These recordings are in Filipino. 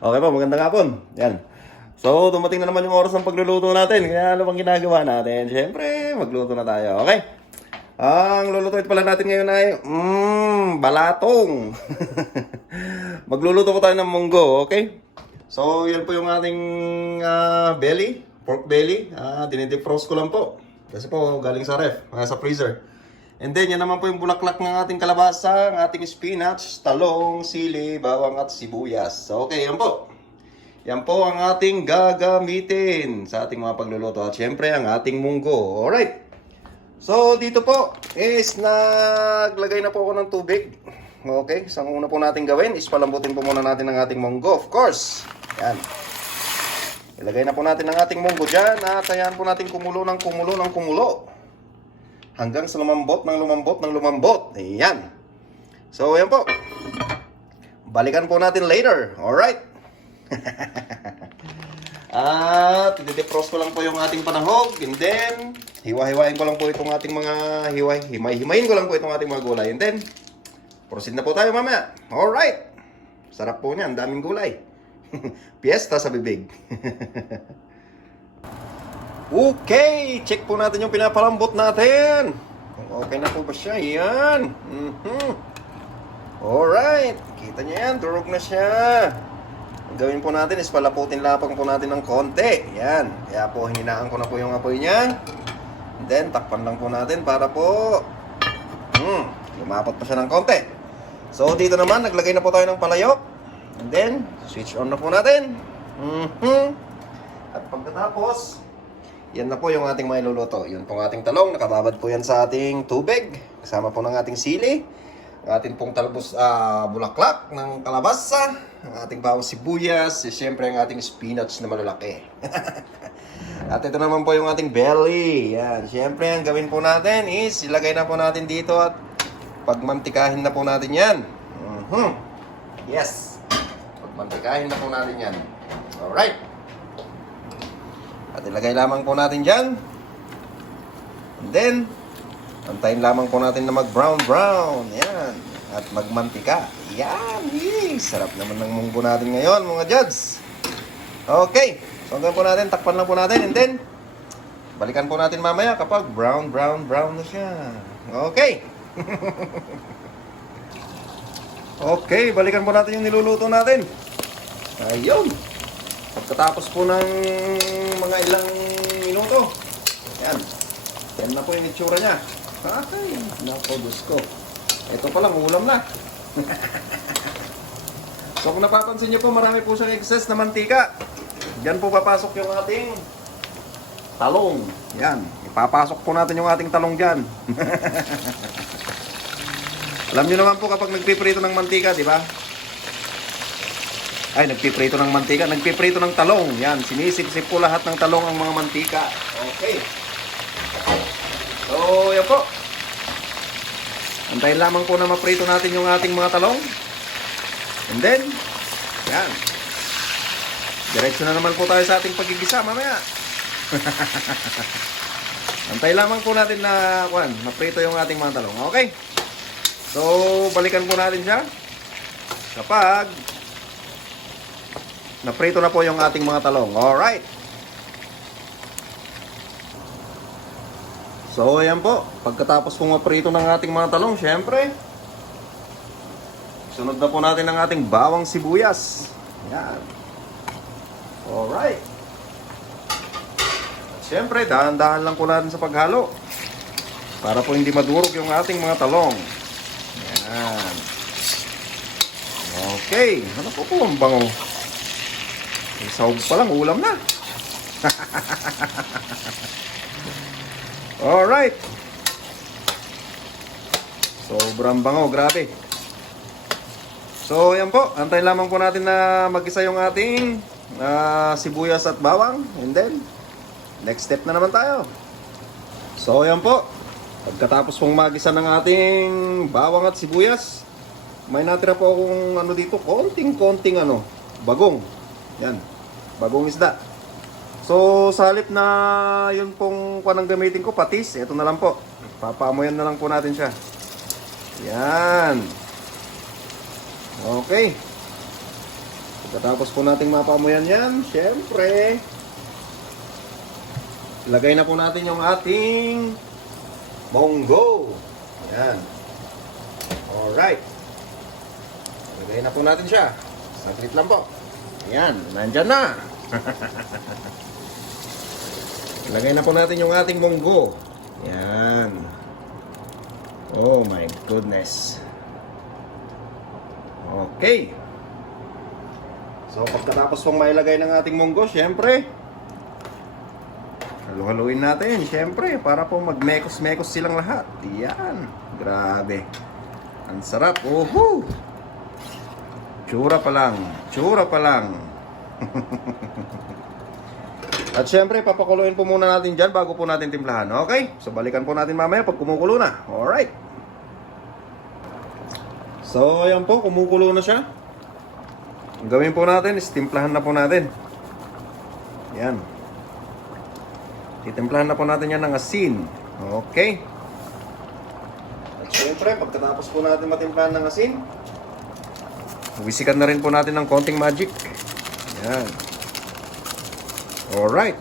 Okay po, magandang hapon. Yan. So, dumating na naman yung oras ng pagluluto natin. Kaya ano bang ginagawa natin? Siyempre, magluto na tayo. Okay? Ang lulutuin pala natin ngayon ay, balatong. Magluluto po tayo ng munggo, okay? So, yan po yung ating belly, pork belly. Dinidefrost ko lang po. Kasi po, galing sa ref, sa freezer. And then, yan naman po yung bulaklak ng ating kalabasa, ng ating spinach, talong, sili, bawang at sibuyas. Okay, yan po. Yan po ang ating gagamitin sa ating mga pagluluto. At syempre, ang ating munggo. Alright. So, dito po is naglagay na po ako ng tubig. Okay. So, ang una po natin gawin is palambutin po muna natin ang ating munggo. Of course. Yan. Ilagay na po natin ang ating munggo dyan. At ayan po natin kumulo ng kumulo ng kumulo. Hanggang sa lumambot ng lumambot ng lumambot. Ayan. So, ayan po. Balikan po natin later. Alright. At i-defrost ko lang po yung ating panahog. And then, hiwa-hiwain ko lang po itong ating mga himay-himayin ko lang po itong ating mga gulay. And then, proceed na po tayo mamaya. Alright. Sarap po niyan. Daming gulay. Piyesta sa bibig. Okay. Check po natin yung pinapalambot natin. Kung okay na po ba siya. Yan. Alright. Kita niyo yan. Durog na siya. Ang gawin po natin is palaputin lapang po natin ng konti. Yan. Kaya po hininaan ko na po yung apoy niya. And then takpan lang po natin para po lumapat pa siya ng konti. So dito naman naglagay na po tayo ng palayok. And then switch on na po natin. At pagkatapos, yan na po yung ating mailuluto. Yun pong ating talong. Nakababad po yan sa ating tubig. Kasama po ng ating sili. Ang ating pong talbos bulaklak ng kalabasa, ang ating bawang sibuyas, siyempre ang ating spinach na malalaki. At ito naman po yung ating belly. Yan, siyempre ang gawin po natin is ilagay na po natin dito at pagmantikahin na po natin yan. Yes, pagmantikahin na po natin yan. Alright. At ilagay lamang po natin dyan. And then, antayin lamang po natin na mag-brown. Yan. At magmantika. Yan. Sarap naman ng munggo natin ngayon, mga Jods. Okay. So, hanggang po natin. Takpan lang po natin. And then, balikan po natin mamaya kapag brown na siya. Okay. Okay. Balikan po natin yung niluluto natin. Ayun. Pagkatapos po ng mga ilang minuto. Yan. Yan na po yung itsura niya. Ay, naku, Diyos ko. Ito pa lang, ulam na. So, kung napapansin niyo po, marami po siyang excess na mantika. Diyan po papasok yung ating talong. Yan. Ipapasok po natin yung ating talong dyan. Alam niyo naman po kapag nagpiprito ng mantika, di ba? Ay, nagpiprito ng mantika. Nagpiprito ng talong. Yan. Sinisip-sip po lahat ng talong ang mga mantika. Okay. So, yan po. Antayin lamang po na maprito natin yung ating mga talong. And then, yan. Diretso na naman po tayo sa ating pagigisa mamaya. Antayin lamang po natin na maprito yung ating mga talong. Okay? So, balikan po natin siya kapag naprito na po yung ating mga talong. Alright. So, ayan po. Pagkatapos pong maprito ng ating mga talong, syempre, sunod na po natin ang ating bawang sibuyas. Ayan. Alright. At syempre, dahan-dahan lang po natin sa paghalo. Para po hindi madurog yung ating mga talong. Ayan. Okay. Ano po po ang bango? Sahog pa lang, ulam na. Alright. Sobrang bango, grabe. So, yan po. Antayin lamang po natin na mag-isa yung ating sibuyas at bawang. And then, next step na naman tayo. So, yan po. Pagkatapos pong mag-isa ng ating bawang at sibuyas, may natira po akong dito, konting bagong. Yan, bagong isda. So, sa halip na yun pong kanang gamitin ko, patis, ito na lang po. Papamoyan na lang po natin siya. Yan. Okay. Pagkatapos po nating mapamuyan yan, syempre, lagay na po natin yung ating monggo. Yan. Alright. Lagay na po natin siya. Saglit lang po. Yan, nandyan na. Lagay na po natin yung ating monggo. Yan. Oh my goodness. Okay. So pagkatapos pong mailagay ng ating monggo, syempre, halu-haluin natin, syempre, para po magmekos-mekos silang lahat. Yan. Grabe. Ang sarap. Woohoo! Tsura pa lang. Tsura pa lang. At syempre, papakuluin po muna natin dyan bago po natin timplahan. Okay? So, balikan po natin mamaya pag kumukulo na. Alright. So, ayan po. Kumukulo na siya. Ang gawin po natin is timplahan na po natin. Yan. Titimplahan na po natin yan ng asin. Okay? At syempre, pagkatapos po natin matimplahan ng asin, wisikan na rin po natin ng konting magic. Yan. Alright.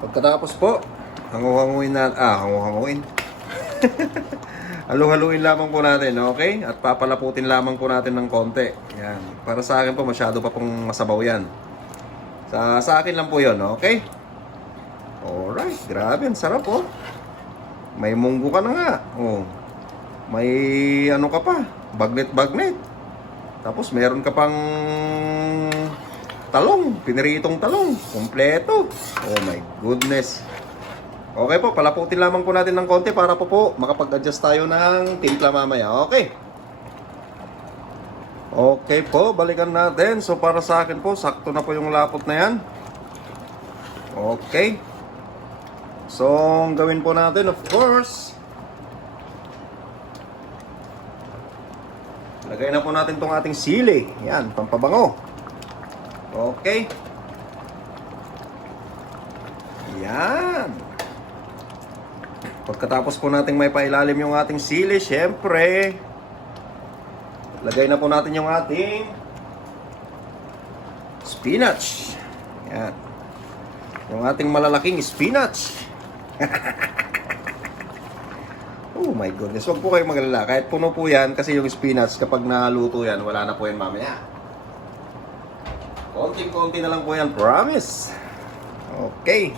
Pagkatapos po, hangu-hanguin na, hangu-hanguin. Halu-haluin lamang po natin, okay? At papalaputin lamang po natin ng konti. Yan. Para sa akin po, masyado pa pong masabaw yan. Sa akin lang po yun, okay? Alright, grabe, ang sarap oh. May munggo ka na nga. Oh. May ano ka pa, bagnet-bagnet. Tapos meron ka pang talong, piniritong talong, kompleto. Oh my goodness. Okay po, palaputin lamang po natin ng konti para po makapag-adjust tayo ng timpla mamaya. Okay. Okay po, balikan natin. So para sa akin po, sakto na po yung lapot na yan. Okay. So, ang gawin po natin, of course, lagay na po natin tong ating sili. Yan, pampabango. Okay. Yan. Pagkatapos po natin may pailalim yung ating sili, syempre, lagay na po natin yung ating spinach. Yan. Yung ating malalaking spinach. Oh my goodness. Huwag po kayong magalala. Kahit puno po yan, kasi yung spinach, kapag naluto yan, wala na po yan mamaya. Konting-konti na lang po yan. Promise. Okay.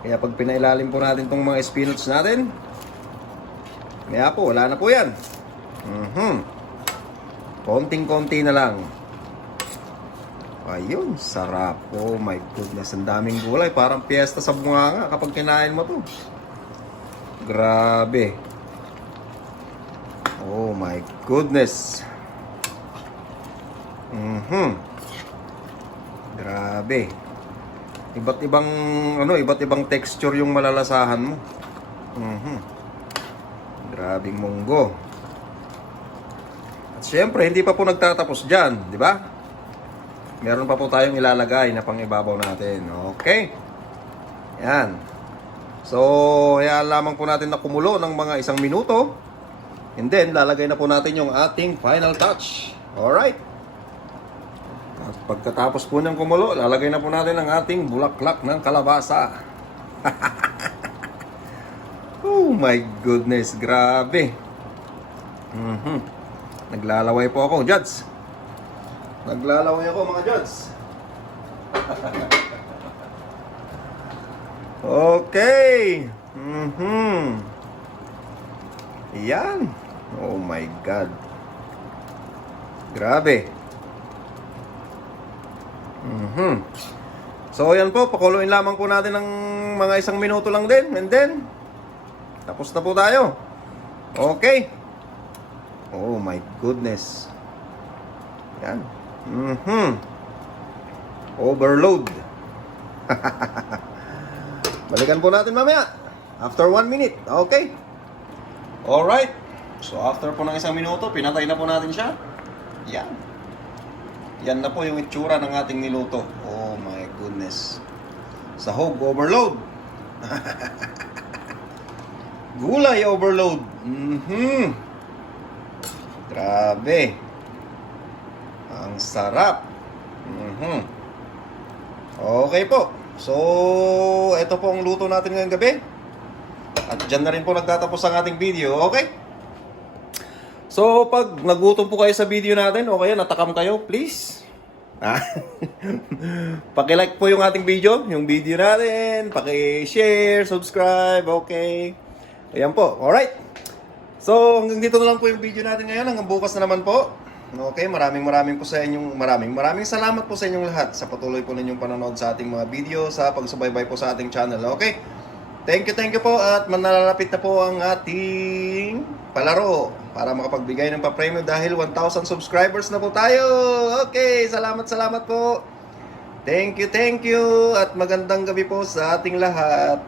Kaya pag pinailalim po natin itong mga spinach natin, kaya po, wala na po yan. Konting-konti na lang. Ayun, sarap. Oh my goodness, ang daming gulay. Parang piyesta sa bunganga kapag kinain mo to. Grabe. Oh my goodness. Grabe. Iba't ibang texture yung malalasahan mo. Grabing munggo. At syempre, hindi pa po nagtatapos dyan, di ba? Meron pa po tayong ilalagay na pang-ibabaw natin. Okay? Yan. So, hayaan lamang po natin na kumulo ng mga 1 minuto. And then, lalagay na po natin yung ating final touch. Alright? At pagkatapos po niyang kumulo, lalagay na po natin ang ating bulaklak ng kalabasa. Oh my goodness, grabe. Naglalaway po ako, Jods. Naglalaway ako, mga Jods. Okay. Yan. Oh my God. Grabe. So, yan po. Pakuluin lamang po natin ng mga 1 minuto lang din. And then, tapos na po tayo. Okay. Oh my goodness. Yan. Overload. Balikan po natin mamaya. After 1 minute. Okay. Alright. So after po ng 1 minuto, pinatay na po natin siya. Yan. Yan na po yung itsura ng ating niluto. Oh my goodness. Sahog overload. Gulay overload. Grabe. Ang sarap. Okay po. So, ito po ang luto natin ngayong gabi. At dyan na rin po nagtatapos ang ating video. Okay? So, pag nagutom po kayo sa video natin, o kaya natakam kayo, please. Paki-like po yung ating video, yung video natin. Paki-share, subscribe, okay? Ayan po, alright. So, hanggang dito na lang po yung video natin ngayon. Hanggang bukas na naman po. Okay, maraming salamat po sa inyong lahat sa patuloy po ninyong panonood sa ating mga video, sa pagsubaybay po sa ating channel. Okay? Thank you po at manlalapit na po ang ating palaro para makapagbigay ng pa-premium dahil 1,000 subscribers na po tayo. Okay, salamat po. Thank you at magandang gabi po sa ating lahat.